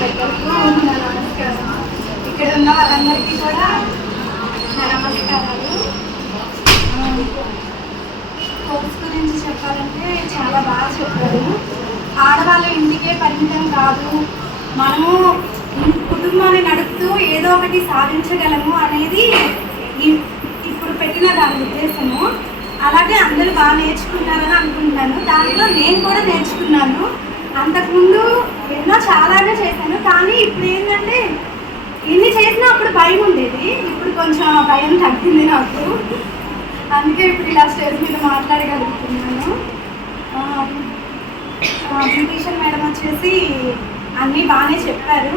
నమస్కారం. ఇక్కడ ఉన్న వాళ్ళందరికీ కూడా నా నమస్కారాలు. కోర్స్ గురించి చెప్పాలంటే చాలా బాగా చెప్పారు. ఆడవాళ్ళు ఇంటికే పరిమితం కాదు, మనము కుటుంబాన్ని నడుపుతూ ఏదో ఒకటి సాధించగలము అనేది ఇప్పుడు పెట్టిన దాని ఉద్దేశము. అలాగే అందరూ బాగా నేర్చుకున్నారని అనుకుంటున్నాను. దాంట్లో నేను కూడా నేర్చుకున్నాను. అంతకుముందు ఎన్నో చాలానే చేశాను, కానీ ఇప్పుడు ఏంటంటే ఇన్ని చేసినా అప్పుడు భయం ఉండేది. ఇప్పుడు కొంచెం భయం తగ్గింది నాకు. అందుకే ఇప్పుడు ఇలా స్టేజ్ మీద మాట్లాడగలుగుతున్నాను. బ్యూటీషియన్ మేడం వచ్చేసి అన్నీ బాగానే చెప్పారు.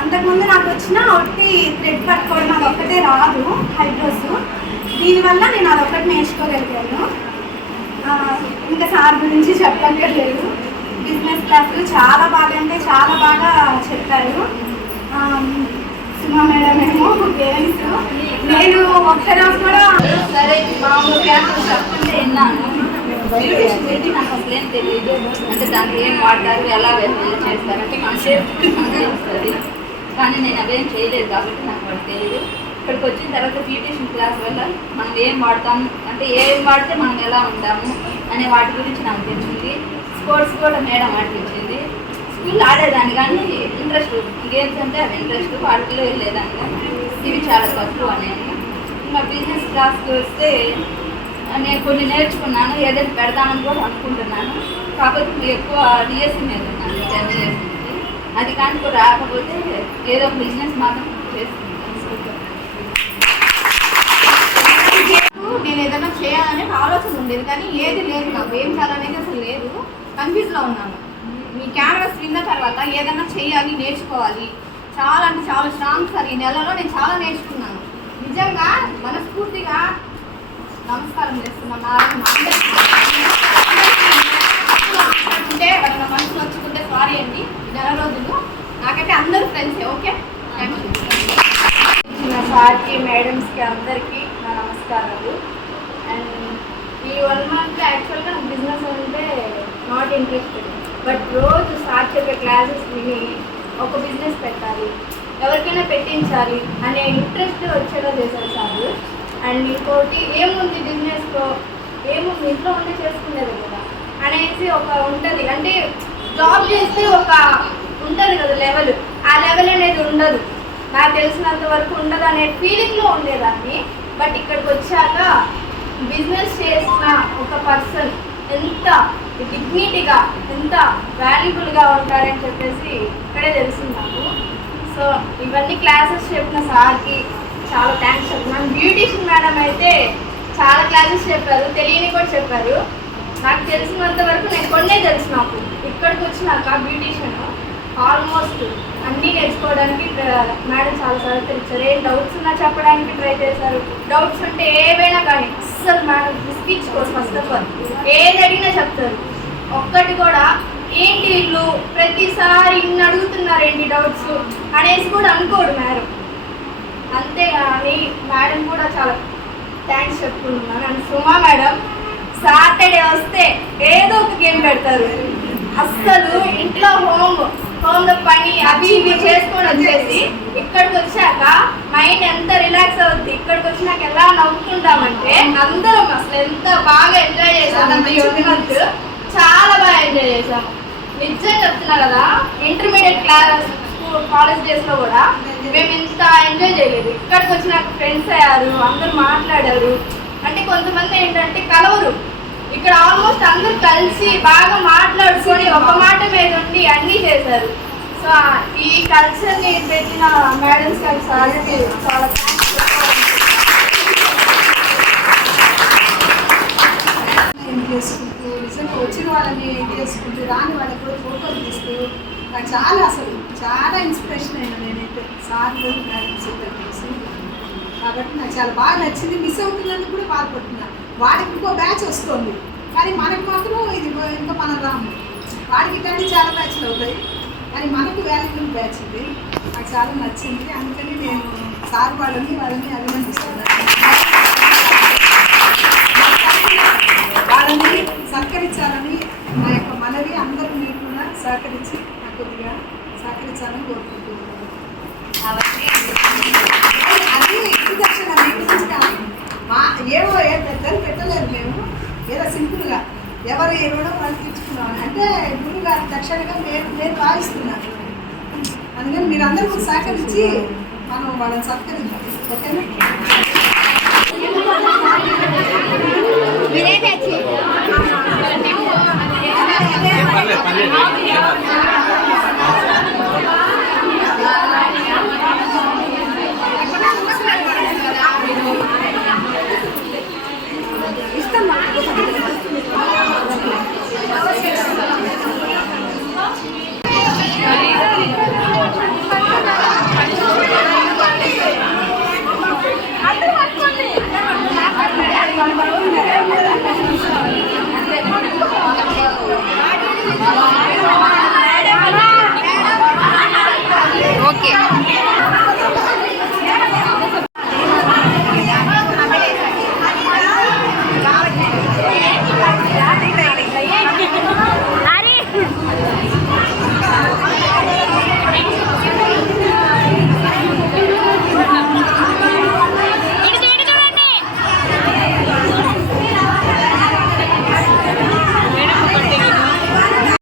అంతకుముందు నాకు వచ్చిన ఒట్టి థ్రెడ్ పట్టుకోవడం అదొక్కటే రాదు, హైబ్రోస్. దీనివల్ల నేను అదొక్కటి నేర్చుకోగలిగాను. ఇంకా సార్ గురించి చెప్పక్కర్లేదు. బిజినెస్ క్లాసులు చాలా బాగా అంటే చాలా బాగా చెప్పారు. సుమా మేడం ఏమో గేమ్స్, నేను ఒక్కరోజు కూడా సరే మామూలు క్లాసులు చెప్తుంటే విన్నాను. బ్యూటిషియన్ పెట్టి నాకు అసలు ఏం తెలియదు. అంటే దానికి ఏం వాడతారు, ఎలా చేస్తారంటే మన సేఫ్టీ తెలుస్తుంది. కానీ నేను అవేం చేయలేదు కాబట్టి నాకు వాడు తెలియదు. ఇక్కడికి వచ్చిన తర్వాత బ్యూటిషియన్ క్లాస్ వల్ల మనం ఏం వాడతాం, అంటే ఏం వాడితే మనం ఎలా ఉంటాము అనే వాటి గురించి నాకు తెలిసింది. స్పోర్ట్స్ కూడా మేడం ఆడిపించింది. స్కూల్లో ఆడేదాన్ని కానీ ఇంట్రెస్ట్, గేమ్స్ అంటే అవి ఇంట్రెస్ట్, వాటిలో వెళ్ళేదాన్ని కానీ ఇవి చాలా తక్కువ నేను. ఇంకా బిజినెస్ క్లాస్కి వస్తే నేను కొన్ని నేర్చుకున్నాను, ఏదైనా పెడదామని కూడా అనుకుంటున్నాను. కాకపోతే ఎక్కువ డిఎస్సి మీద ఉన్నాను 10 years నుంచి. అది కానీ కూడా రాకపోతే ఏదో ఒక బిజినెస్ మాత్రం చేసుకుంటాను. నేను ఏదైనా చేయాలనే ఆలోచన ఉండేది, కానీ ఏది లేదు, నాకు ఏం చేయాలనేది అసలు లేదు. కన్ఫ్యూజ్లో ఉన్నాను. మీ క్యాన్వాస్ విన్న తర్వాత ఏదైనా చేయాలి, నేర్చుకోవాలి, చాలా అంటే చాలా స్ట్రాంగ్ సార్. ఈ నెలలో నేను చాలా నేర్చుకున్నాను. నిజంగా మనస్ఫూర్తిగా నమస్కారం చేస్తున్నాను. అంటే నా మనసులో వచ్చుకుంటే సారీ అండి. నెల రోజులు నాకైతే అందరూ ఫ్రెండ్సే. Okay, thank you. నా సార్కి, మేడమ్స్కి అందరికీ నా నమస్కారాలు. అండ్ ఈ 1 month యాక్చువల్గా నాకు బిజినెస్ అంటే నాట్ ఇంట్రెస్టెడ్. బట్ రోజు సార్ చెప్పే క్లాసెస్ విని ఒక బిజినెస్ పెట్టాలి, ఎవరికైనా పెట్టించాలి అనే ఇంట్రెస్ట్ వచ్చేలా చేశారు సార్. అండ్ ఇంకోటి ఏముంది బిజినెస్లో, ఏముంది ఇంట్లో ఉంటే చేసుకునేది కదా అనేసి ఒక ఉంటుంది. అంటే జాబ్ చేస్తే ఒక ఉంటుంది కదా లెవెల్, ఆ లెవెల్ అనేది ఉండదు, నాకు తెలిసినంత వరకు ఉండదు అనే ఫీలింగ్లో ఉండేదాన్ని. బట్ ఇక్కడికి వచ్చాక బిజినెస్ చేసిన ఒక పర్సన్ ఎంత డిగ్నిటీగా, ఎంత వాల్యుబుల్గా ఉంటారని చెప్పేసి ఇక్కడే తెలిసింది నాకు. సో ఇవన్నీ క్లాసెస్ చెప్పిన సార్కి చాలా థ్యాంక్స్ చెప్తున్నాను. బ్యూటీషియన్ మేడం అయితే చాలా క్లాసెస్ చెప్పారు, తెలియని కూడా చెప్పారు. నాకు తెలిసినంత వరకు నేను కొన్నే తెలుసు. నాకు ఇక్కడికి వచ్చినాక బ్యూటీషియన్ ఆల్మోస్ట్ అన్నీ నేర్చుకోవడానికి మేడం చాలా సహకరించారు. ఏం డౌట్స్ ఉన్నా చెప్పడానికి ట్రై చేశారు. డౌట్స్ ఉంటే ఏవైనా కానీ అస్సలు మేడం తీసుకోరు. ఫస్ట్ ఆఫ్ ఆల్ ఏది అడిగినా చెప్తారు. ఒక్కటి కూడా ఏంటి వీళ్ళు ప్రతిసారి ఇన్ని అడుగుతున్నారు ఏంటి డౌట్స్ అనేసి కూడా అనుకోడు మేడం. అంతేగాని మేడం కూడా చాలా థ్యాంక్స్ చెప్పుకుంటున్నాను. అండ్ సుమా మేడం సాటర్డే వస్తే ఏదో ఒక గేమ్ పెడతారు. అస్సలు ఇంట్లో హోమ్ పని అవి ఇవి చేసుకొని వచ్చేసి ఇక్కడికి వచ్చాక మైండ్ ఎంత రిలాక్స్ అవుతుంది. ఇక్కడికి వచ్చినాక ఎలా నవ్వుకుంటామంటే అందరం అసలు ఎంత బాగా ఎంజాయ్ చేసాము. చాలా బాగా ఎంజాయ్ చేసాము. నిజంగా చెప్తున్నా కదా, ఇంటర్మీడియట్ కాలేజ్ డేస్లో కూడా మేము ఇంత ఎంజాయ్ చేయలేదు. ఇక్కడికి వచ్చినాక ఫ్రెండ్స్ అయ్యారు, అందరూ మాట్లాడారు. అంటే కొంతమంది ఏంటంటే కలవరు, ఇక్కడ ఆల్మోస్ట్ అందరూ కలిసి బాగా మాట్లాడుకొని ఒక మాట మీద ఉండి అన్నీ చేశారు. సో ఈ కల్చర్ని పెట్టిన మేడమ్స్ గారి సార్కి చాలా చేసుకుంటూ, నిజంగా వచ్చిన వాళ్ళని చేసుకుంటూ, రాని వాళ్ళకి కూడా ఫోటోలు తీస్తూ నాకు చాలా ఇన్స్పిరేషన్ అయినా నేనైతే సార్ మేడమ్స్ ఇద్దరు కలిసి. కాబట్టి నాకు చాలా బాగా నచ్చింది. మిస్ అవుతున్నందుకు కూడా బాధపడుతున్నా. వాడికి ఇంకో బ్యాచ్ వస్తుంది, కానీ మనకు మాత్రం ఇది ఇంకా మనం రాము. వాడికి ఇట్లాంటి చాలా బ్యాచ్లు అవుతాయి, కానీ మనకు వాల్యుబుల్ బ్యాచ్ ఇది. నాకు చాలా నచ్చింది. అందుకని నేను సార్ వాళ్ళని అభినందిస్తున్నాను. వాళ్ళని సత్కరించాలని నా యొక్క మనవి. అందరూ మీరు కూడా సహకరించి నాకు కొద్దిగా సహకరించాలని కోరుకుంటున్నాను. కాబట్టి అది ఇంట్రడక్షన్ ఇంటి నుంచి కాదు. ఏవో పెద్దలు పెట్టలేదు మేము, ఏదో సింపుల్గా ఎవరు ఏమో వాళ్ళు తెచ్చుకున్నాం అంటే గురువు గారి దక్షిణగా నేను భావిస్తున్నాను. అందుకని మీరు అందరూ సహకరించి మనం వాళ్ళని సత్కరించాలి. ఓకేనా? ఓకే.